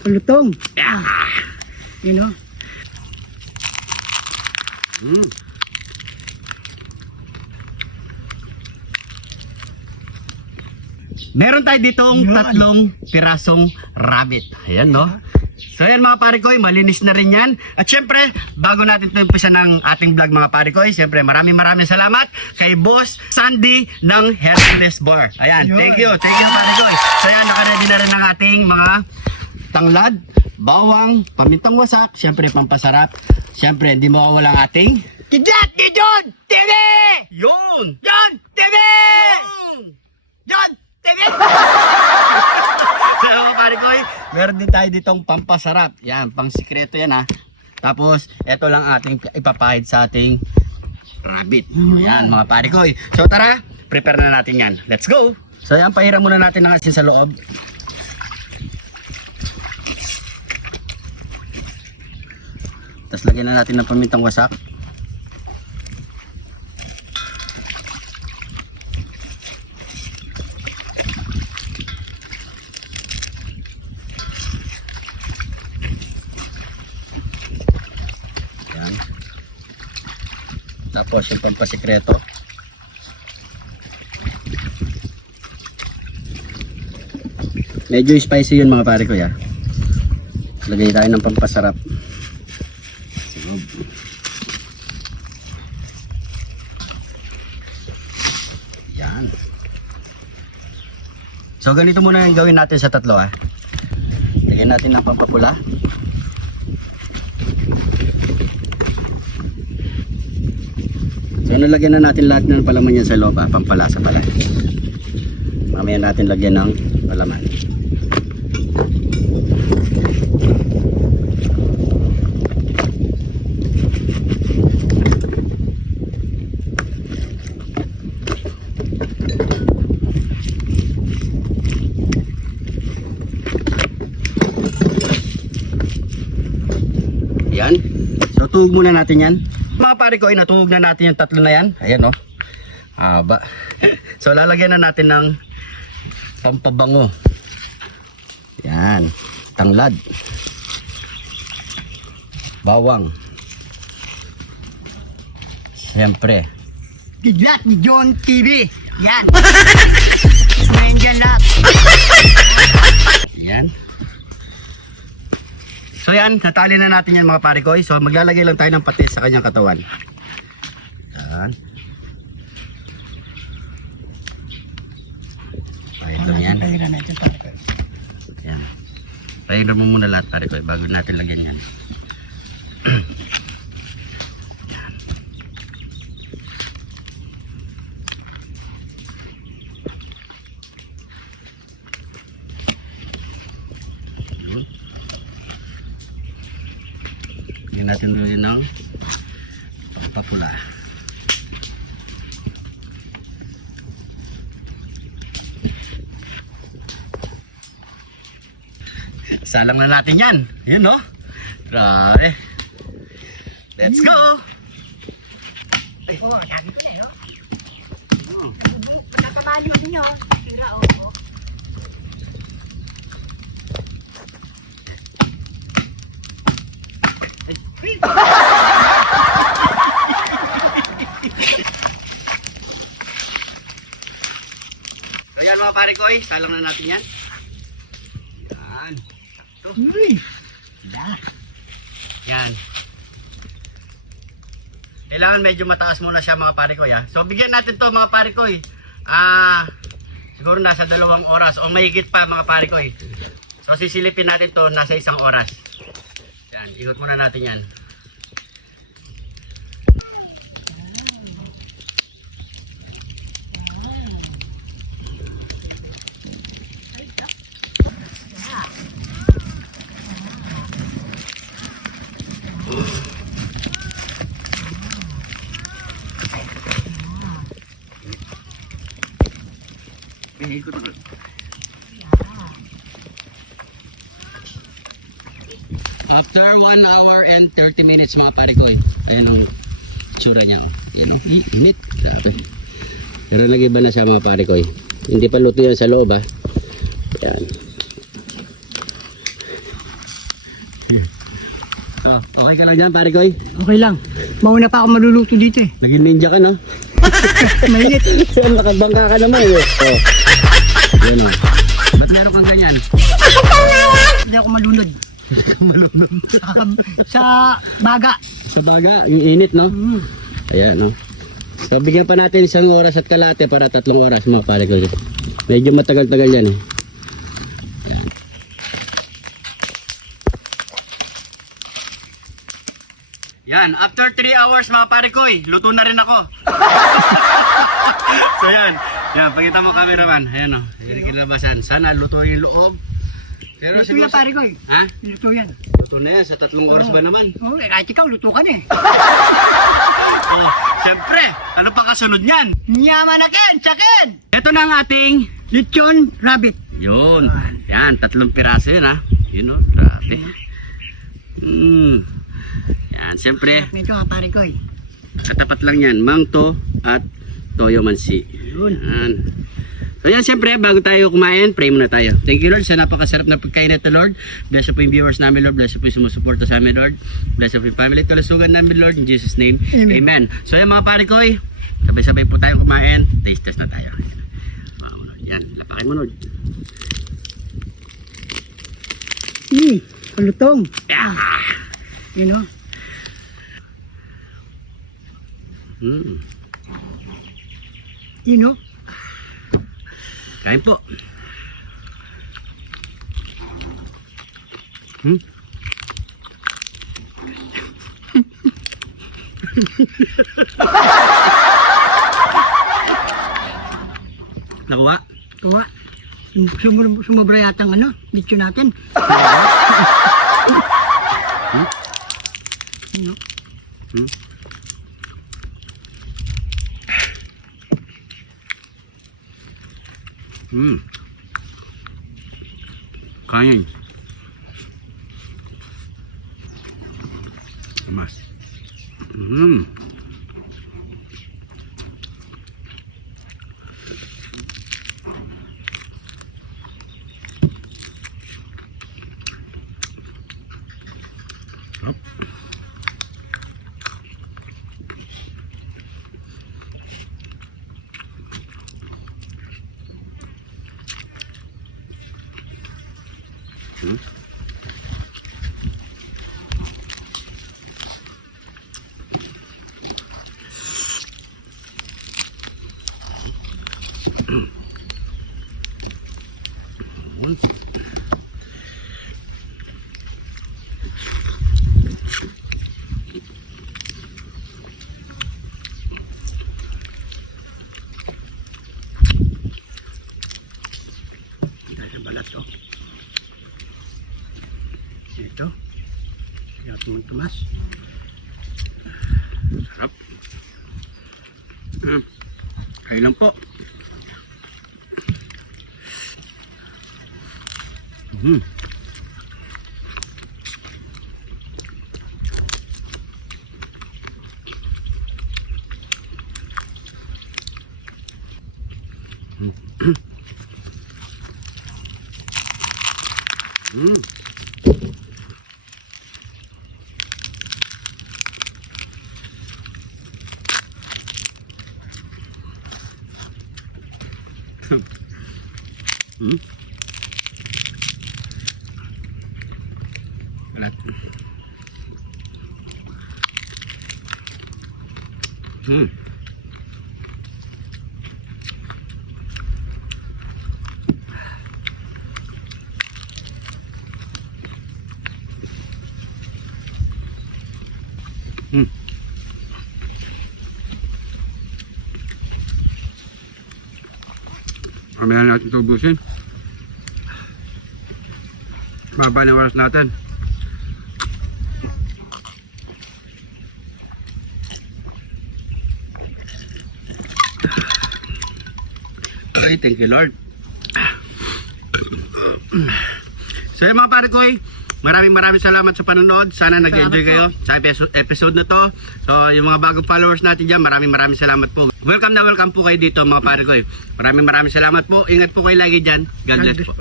Palutong. You know? Meron tayo ditong tatlong pirasong rabbit. Ayan, no? So yan mga pare ko, malinis na rin yan. At syempre, bago natin umpisa ng ating vlog mga pare ko, syempre maraming salamat kay Boss Sandy ng Hercules Bar. Ayan, thank you pare ko. So yan, nakaready na rin ng ating mga tanglad, bawang, pamintang wasak, syempre pampasarap. Syempre, hindi mo walang ating Kidlat ni John TV! Yun! John TV! John TV! So mga pare ko, meron din tayo ditong pampasarap. Yan, pang sikreto yan ha. Tapos, ito lang ating ipapahid sa ating rabbit. Yan mga pare ko. So tara, prepare na natin yan. Let's go! So yan, pahiram muna natin ng asin sa loob. Tapos lagyan na natin ng pamintang wasak. Yan. Tapos yung pampasikreto. Medyo spicy yun mga pare ko ya. Lagay tayo ng pampasarap. Yan. So ganito muna yung gawin natin sa tatlo ha. Lagyan natin ng pampapula. So nalagyan na natin lahat ng palaman yan sa loob ha. Pampalasa pala. Mamaya natin lagyan ng palaman. Yan. So tuhog muna natin yan. Mga pare ko, natuhog na natin yung tatlo na yan. Ayan o. Haba. So lalagyan na natin ng pampabango. Yan. Tanglad. Bawang. Siyempre. Kidlat ni John TV. Yan. Ngayon dyan lang. Yan. So yan, natali na natin yan mga pare ko. So maglalagay lang tayo ng patis sa kanyang katawan. Yan. Pahiram yan. Pahiram natin pare ko. Yan. Pahiram mo muna lahat pare ko bago natin lagyan yan. Lagyan natin dulu ng pampapula. Salang na natin yan. Yun no? Grabe. Let's go! Ay, sabi ko na, no? Nakabaliw din nyo. Tira, oo. So yan mga pare ko, salang na natin yan. Yan. Yan. Kailangan medyo mataas muna siya mga pare ko ya. So bigyan natin to mga pare ko. Siguro nasa 2 oras o mahigit pa mga pare ko. So sisilipin natin to nasa 1 oras. Yan, ikot muna natin yan. Ikot ulit. After 1 hour and 30 minutes mga pare ko ayan ang tsura niya. Ayan o, init. Pero nag-iba na siya mga pare ko. Hindi pa luto yan sa loob ha. Ayan. ka lang dyan, pare koy. Okay lang. Mauna pa ako maluluto dito eh. Naging ninja ka, no? Mainit. Nakabangka ka naman, eh. Oh. Yan, oh. Ba't meron kang ganyan? Hindi ako malunod. Sa baga. Sa baga, yung init, no? Mm. Ayan, no? So, bigyan pa natin 1 oras at kalate para 3 oras, mga pare koy. Medyo matagal-tagal yan, eh. Yan, after 3 hours mga pare koy, luto na rin ako. So yan, yan, pakita mo cameraman. Ayan o, yung kinalabasan. Sana luto yung loob. Pero Luto yan pare ko eh. Ha? Luto yan. Luto na yan, sa 3 oras ba naman? Oo, kahit ikaw, luto ka na eh. Oh, siyempre, ano pa kasunod niyan? Yaman na ken, tsakin! Ito na ang ating, Lechon rabbit. yun, yan, 3 piraso yun ha. Yun o, grabe. Yan, siyempre, Medyo ka pare ko eh. katapat lang yan, mangto at toyo mansi. Yan. So yan, siyempre, bago tayo kumain, pray muna tayo. Thank you, Lord, sa napakasarap na pagkain na ito, Lord. Bless po yung viewers namin, Lord. Bless po yung sumusuporta sa amin, Lord. Bless po yung family at kalusugan namin, Lord. In Jesus' name, Amen. So yan, mga pare koy, sabay-sabay po tayo kumain. Taste test na tayo. Wow, Lord. Yan, lapakin mo, Lord. Kalutong. Yeah. You know? You know? Kain po. Nakuha? Kawa. Sumobra yata ang ano, lechon natin. You know? Kain. Mas. Ito. Yung tumas. Sarap. Kain lang po. Alat. Pamihan natin ito ubusin. Baba na oras natin. Ay, thank you Lord. So yung mga pare koy, maraming salamat sa panonood. Sana nag-enjoy kayo sa episode na to. So yung mga bagong followers natin dyan, maraming salamat po. Welcome na welcome po kayo dito mga pare koy. Maraming salamat po. Ingat po kayo lagi dyan. God bless po.